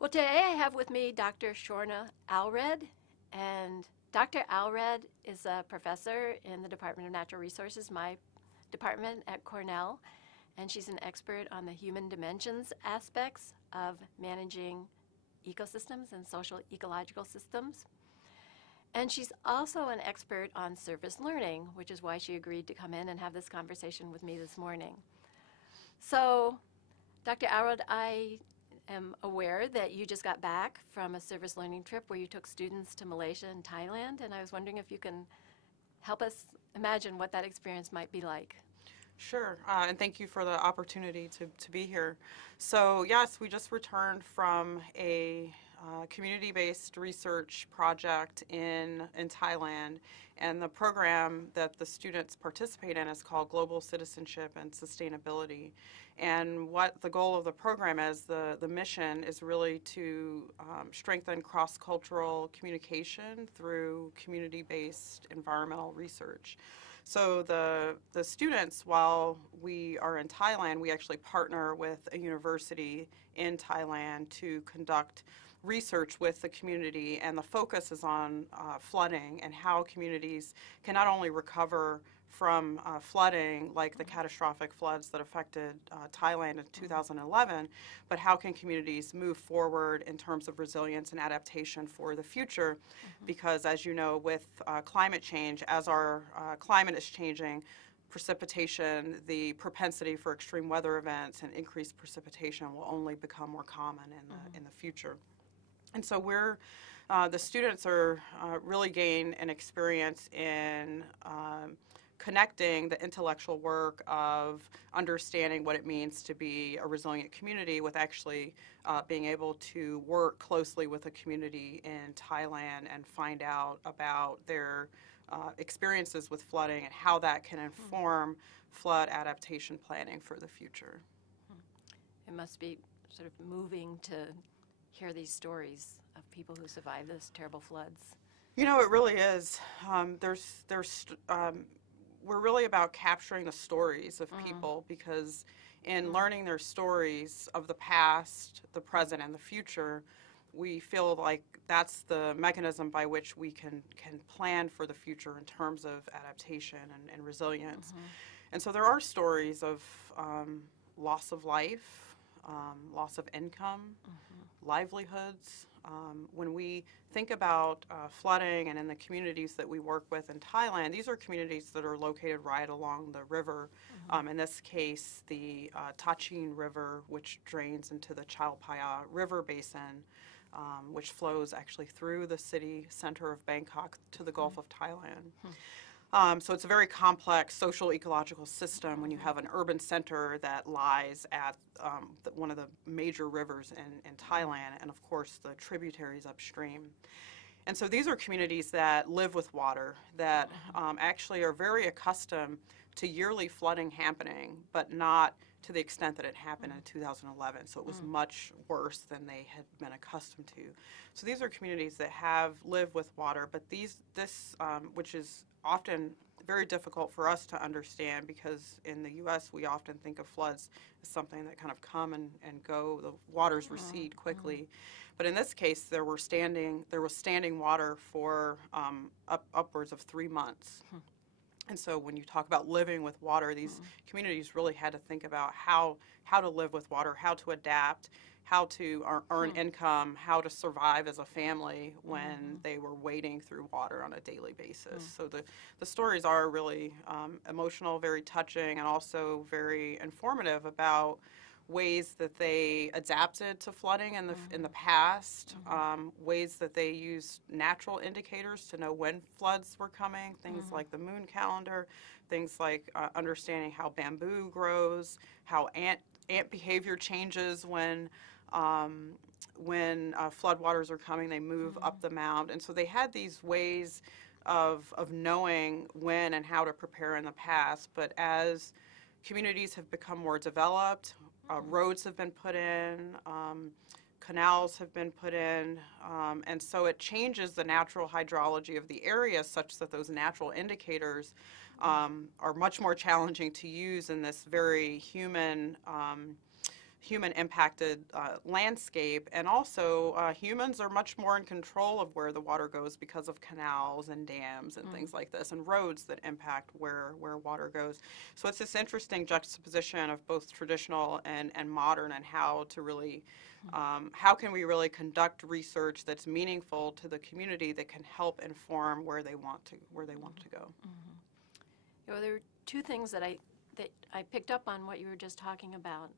Well, today I have with me Dr. Shorna Alred, and Dr. Alred is a professor in the Department of Natural Resources, my department at Cornell, and she's an expert on the human dimensions aspects of managing ecosystems and social ecological systems. And she's also an expert on service learning, which is why she agreed to come in and have this conversation with me this morning. So, Dr. Arred, I am aware that you just got back from a service learning trip where you took students to Malaysia and Thailand, and I was wondering if you can help us imagine what that experience might be like. Sure, and thank you for the opportunity to be here. So yes, we just returned from a community-based research project in Thailand, and the program that the students participate in is called Global Citizenship and Sustainability. And what the goal of the program is, the mission is really to strengthen cross-cultural communication through community-based environmental research. So the students, while we are in Thailand, we actually partner with a university in Thailand to conduct research with the community, and the focus is on flooding and how communities can not only recover from flooding, like the catastrophic floods that affected Thailand in 2011, but how can communities move forward in terms of resilience and adaptation for the future? Because as you know, with climate change, as our climate is changing, precipitation, the propensity for extreme weather events and increased precipitation will only become more common in the future. And so the students are really gain an experience in connecting the intellectual work of understanding what it means to be a resilient community with actually being able to work closely with a community in Thailand and find out about their experiences with flooding and how that can inform flood adaptation planning for the future. It must be sort of moving to hear these stories of people who survived those terrible floods. You know, it really is. We're really about capturing the stories of people, because in learning their stories of the past, the present, and the future, we feel like that's the mechanism by which we can plan for the future in terms of adaptation and resilience. And so there are stories of loss of life, loss of income, livelihoods. When we think about flooding and in the communities that we work with in Thailand, these are communities that are located right along the river. In this case, the Tachin River, which drains into the Chao Phraya River Basin, which flows actually through the city center of Bangkok to the Gulf of Thailand. So it's a very complex social ecological system when you have an urban center that lies at one of the major rivers in Thailand, and of course the tributaries upstream. And so these are communities that live with water, that actually are very accustomed to yearly flooding happening, but not to the extent that it happened in 2011. So it was much worse than they had been accustomed to. So these are communities that live with water, but which is often very difficult for us to understand, because in the U.S. we often think of floods as something that kind of come and go. The waters recede quickly. But in this case, there was standing water for upwards of 3 months. And so when you talk about living with water, these communities really had to think about how to live with water, how to adapt, how to earn income, how to survive as a family when they were wading through water on a daily basis. So the stories are really emotional, very touching, and also very informative about ways that they adapted to flooding in the past, ways that they used natural indicators to know when floods were coming, things like the moon calendar, things like understanding how bamboo grows, how ant behavior changes when floodwaters are coming. They move up the mound, and so they had these ways of knowing when and how to prepare in the past. But as communities have become more developed, roads have been put in, canals have been put in, and so it changes the natural hydrology of the area such that those natural indicators are much more challenging to use in this very human human impacted landscape, and also humans are much more in control of where the water goes because of canals and dams and things like this, and roads that impact where water goes. So it's this interesting juxtaposition of both traditional and modern, and how to really how can we really conduct research that's meaningful to the community that can help inform where they want to go. You know, there are two things that I picked up on what you were just talking about,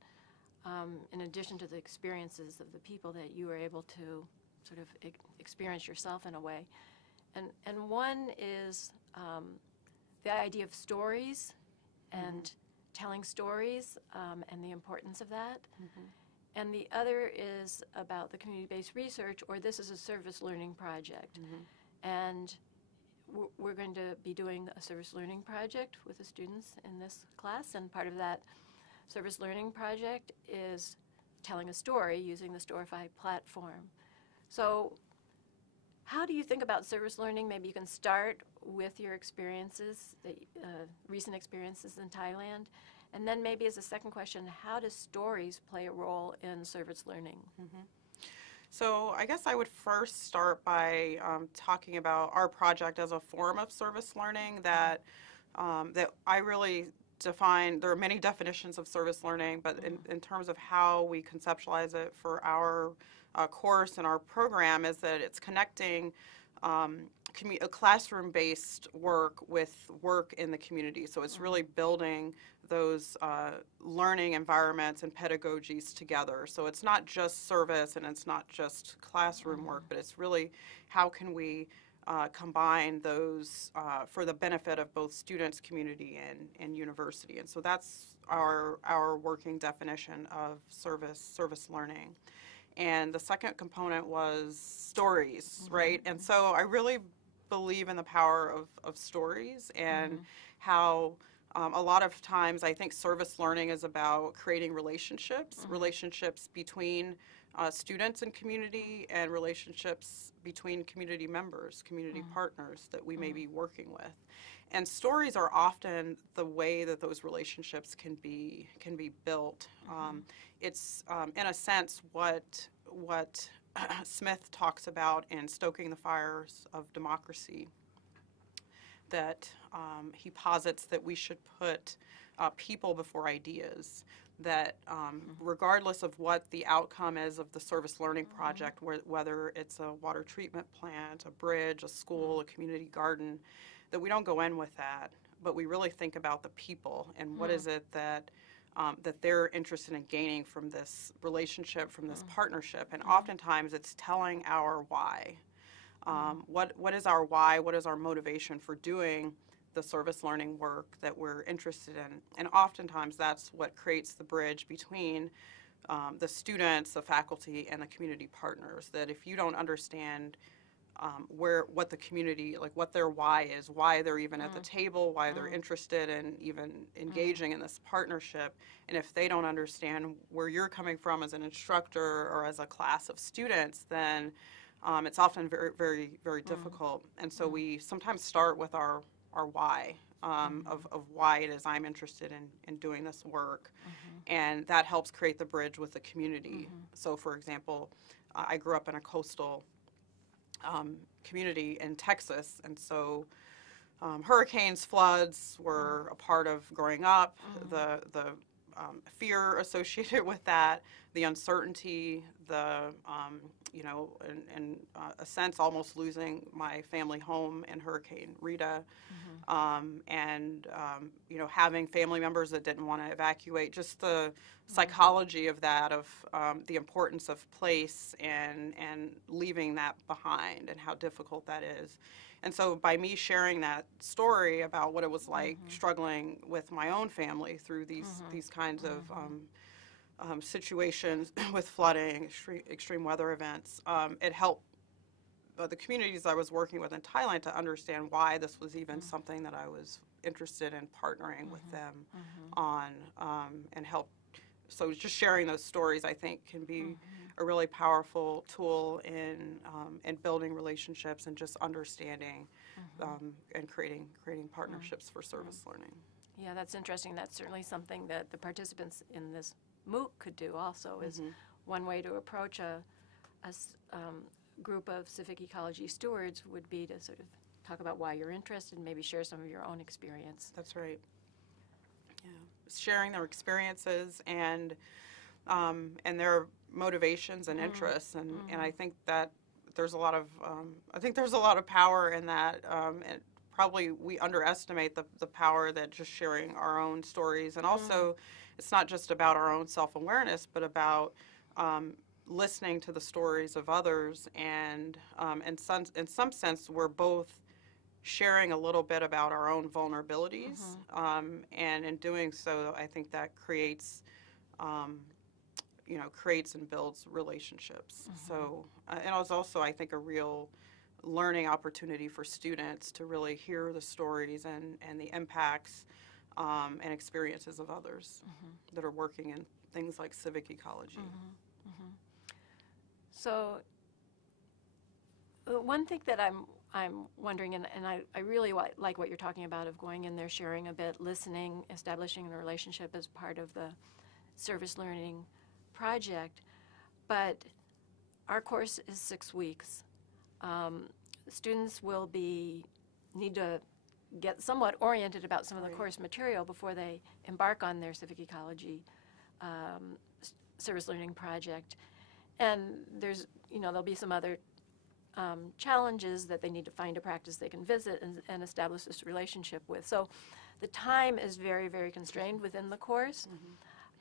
in addition to the experiences of the people that you were able to sort of experience yourself in a way. And one is the idea of stories and telling stories, and the importance of that. And the other is about the community-based research, or this is a service learning project. And we're going to be doing a service learning project with the students in this class, and part of that service learning project is telling a story using the Storify platform. So how do you think about service learning? Maybe you can start with your experiences, recent experiences in Thailand, and then maybe as a second question, how do stories play a role in service learning? So I guess I would first start by talking about our project as a form of service learning that I really define. There are many definitions of service learning, but in terms of how we conceptualize it for our course and our program, is that it's connecting a classroom-based work with work in the community. So it's really building those learning environments and pedagogies together. So it's not just service and it's not just classroom work, but it's really how can we combine those for the benefit of both students, community, and university. And so that's our working definition of service learning. And the second component was stories, right? And so I really believe in the power of stories, and how a lot of times I think service learning is about creating relationships between students and community, and relationships between community members, community partners that we may be working with. And stories are often the way that those relationships can be built. It's in a sense what Smith talks about in Stoking the Fires of Democracy, that he posits that we should put people before ideas, that regardless of what the outcome is of the service learning project, whether it's a water treatment plant, a bridge, a school, a community garden, that we don't go in with that, but we really think about the people and what is it that they're interested in gaining from this relationship, from this partnership. And oftentimes it's telling our why. What is our why? What is our motivation for doing the service learning work that we're interested in? And oftentimes that's what creates the bridge between the students, the faculty, and the community partners. That if you don't understand what the community, like what their why is, why they're even at the table, why they're interested in even engaging in this partnership, and if they don't understand where you're coming from as an instructor or as a class of students, then it's often very, very, very difficult. And so we sometimes start with our why, of why it is I'm interested in doing this work, and that helps create the bridge with the community. So for example, I grew up in a coastal community in Texas, and so hurricanes, floods were a part of growing up, the fear associated with that, the uncertainty, in a sense almost losing my family home in Hurricane Rita, and having family members that didn't want to evacuate, just the psychology of that, of the importance of place and leaving that behind, and how difficult that is. And so by me sharing that story about what it was like struggling with my own family through these kinds of situations with flooding, extreme weather events, it helped the communities I was working with in Thailand to understand why this was even something that I was interested in partnering with them on, and help. So just sharing those stories, I think, can be a really powerful tool in building relationships and just understanding and creating partnerships for service learning. Yeah, that's interesting. That's certainly something that the participants in this MOOC could do also is one way to approach a group of civic ecology stewards would be to sort of talk about why you're interested and maybe share some of your own experience. That's right. Yeah, sharing their experiences and their motivations and interests, and I think that there's a lot of power in that, and probably we underestimate the power that just sharing our own stories, and also it's not just about our own self-awareness, but about listening to the stories of others, and in some sense we're both sharing a little bit about our own vulnerabilities, and in doing so, I think that creates and builds relationships. So, and it was also, I think, a real learning opportunity for students to really hear the stories and the impacts and experiences of others that are working in things like civic ecology. So, one thing that I'm wondering, and I really like what you're talking about of going in there, sharing a bit, listening, establishing a relationship as part of the service learning project, but our course is 6 weeks. Students will need to get somewhat oriented about some of the course material before they embark on their civic ecology service learning project. And there'll be some other challenges that they need to find a practice they can visit and establish this relationship with. So the time is very, very constrained within the course.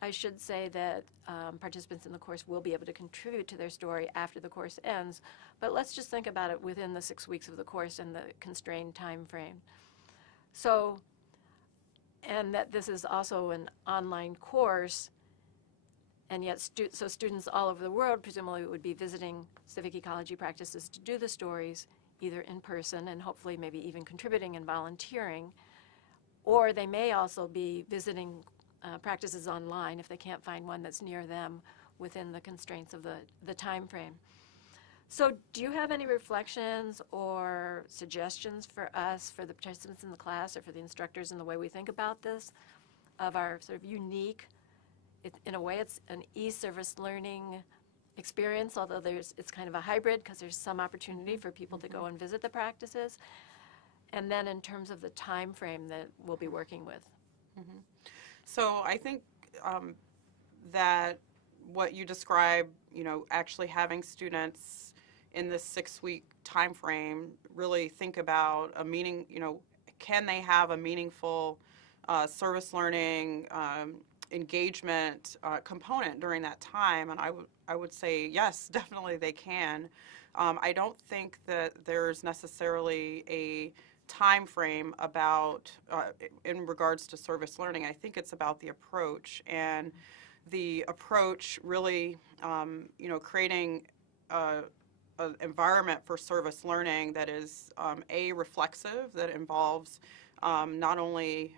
I should say that participants in the course will be able to contribute to their story after the course ends, but let's just think about it within the 6 weeks of the course and the constrained time frame. So, and that this is also an online course, and yet students all over the world presumably would be visiting civic ecology practices to do the stories, either in person and hopefully maybe even contributing and volunteering, or they may also be visiting practices online if they can't find one that's near them within the constraints of the time frame. So do you have any reflections or suggestions for us, for the participants in the class or for the instructors in the way we think about this, of our sort of unique, in a way it's an e-service learning experience, although it's kind of a hybrid because there's some opportunity for people to go and visit the practices, and then in terms of the time frame that we'll be working with. So I think that what you describe, actually having students in this 6-week time frame really think about a meaning, can they have a meaningful service learning engagement component during that time? And I would say yes, definitely they can. I don't think that there's necessarily a time frame about in regards to service learning. I think it's about the approach, and the approach really creating an environment for service learning that is reflexive, that involves not only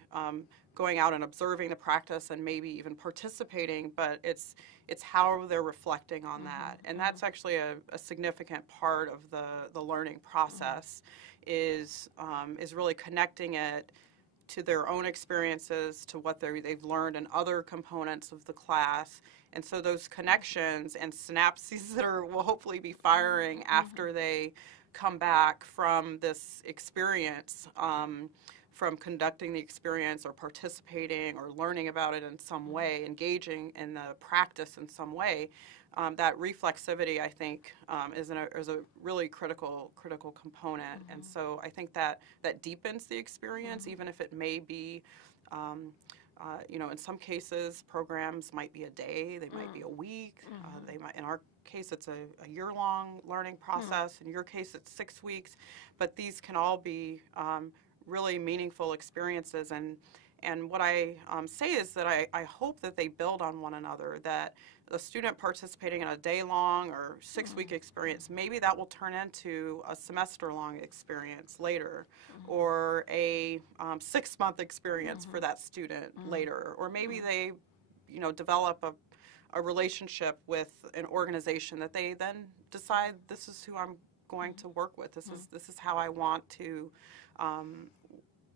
going out and observing the practice and maybe even participating, but it's how they're reflecting on that. And that's actually a significant part of the learning process, is really connecting it to their own experiences, to what they've learned in other components of the class. And so those connections and synapses that will hopefully be firing after they come back from this experience, from conducting the experience or participating or learning about it in some way, engaging in the practice in some way, that reflexivity, I think, is a really critical component. And so I think that deepens the experience, even if it may be, in some cases, programs might be a day, they might be a week, they might, in our case, it's a year-long learning process. In your case, it's 6 weeks, but these can all be really meaningful experiences. And what I say is that I hope that they build on one another, that a student participating in a day-long or 6-week experience, maybe that will turn into a semester-long experience later, or a 6-month experience for that student later, or maybe they, develop a relationship with an organization that they then decide, this is who I'm going to work with. This is how I want to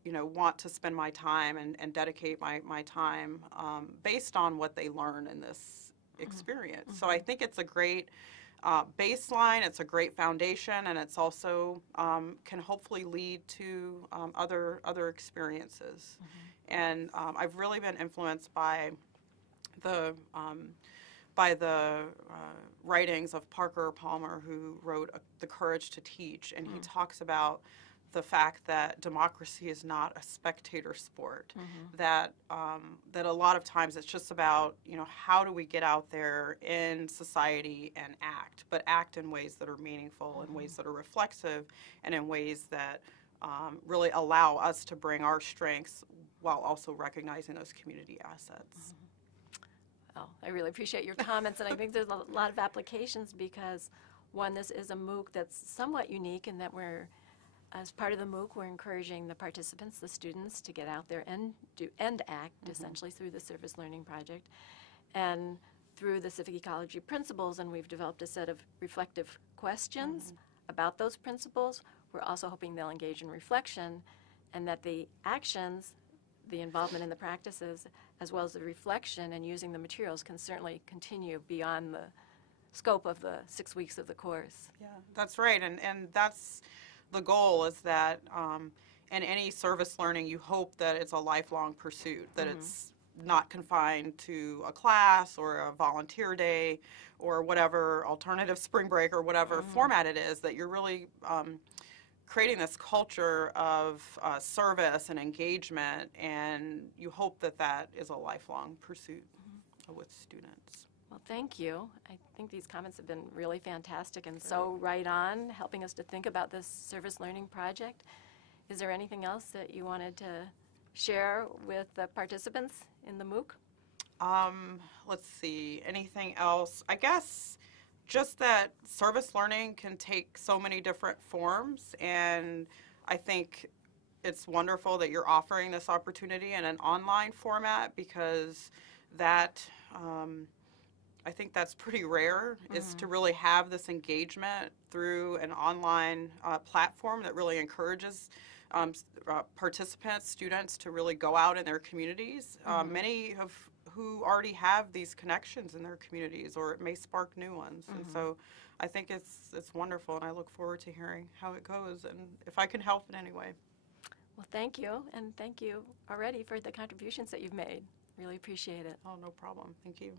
want to spend my time and dedicate my time based on what they learn in this experience. So I think it's a great baseline, it's a great foundation, and it's also can hopefully lead to other experiences. And I've really been influenced by the writings of Parker Palmer, who wrote The Courage to Teach, and he talks about the fact that democracy is not a spectator sport, that a lot of times it's just about, how do we get out there in society and act, but act in ways that are meaningful, in ways that are reflexive, and in ways that really allow us to bring our strengths while also recognizing those community assets. Well, I really appreciate your comments, and I think there's a lot of applications because, one, this is a MOOC that's somewhat unique in that as part of the MOOC, we're encouraging the participants, the students, to get out there and act, essentially, through the Service Learning Project. And through the civic ecology principles, and we've developed a set of reflective questions about those principles. We're also hoping they'll engage in reflection, and that the actions, the involvement in the practices, as well as the reflection and using the materials can certainly continue beyond the scope of the 6 weeks of the course. Yeah, that's right, and that's the goal, is that in any service learning, you hope that it's a lifelong pursuit, that it's not confined to a class or a volunteer day or whatever alternative spring break or whatever format it is, that you're really creating this culture of service and engagement, and you hope that that is a lifelong pursuit with students. Well, thank you. I think these comments have been really fantastic and so right on, helping us to think about this service learning project. Is there anything else that you wanted to share with the participants in the MOOC? Let's see, anything else? I guess just that service learning can take so many different forms, and I think it's wonderful that you're offering this opportunity in an online format, because that I think that's pretty rare, is to really have this engagement through an online platform that really encourages participants, students, to really go out in their communities. Many who already have these connections in their communities, or it may spark new ones. And so I think it's wonderful, and I look forward to hearing how it goes and if I can help in any way. Well, thank you, and thank you already for the contributions that you've made. Really appreciate it. Oh, no problem. Thank you.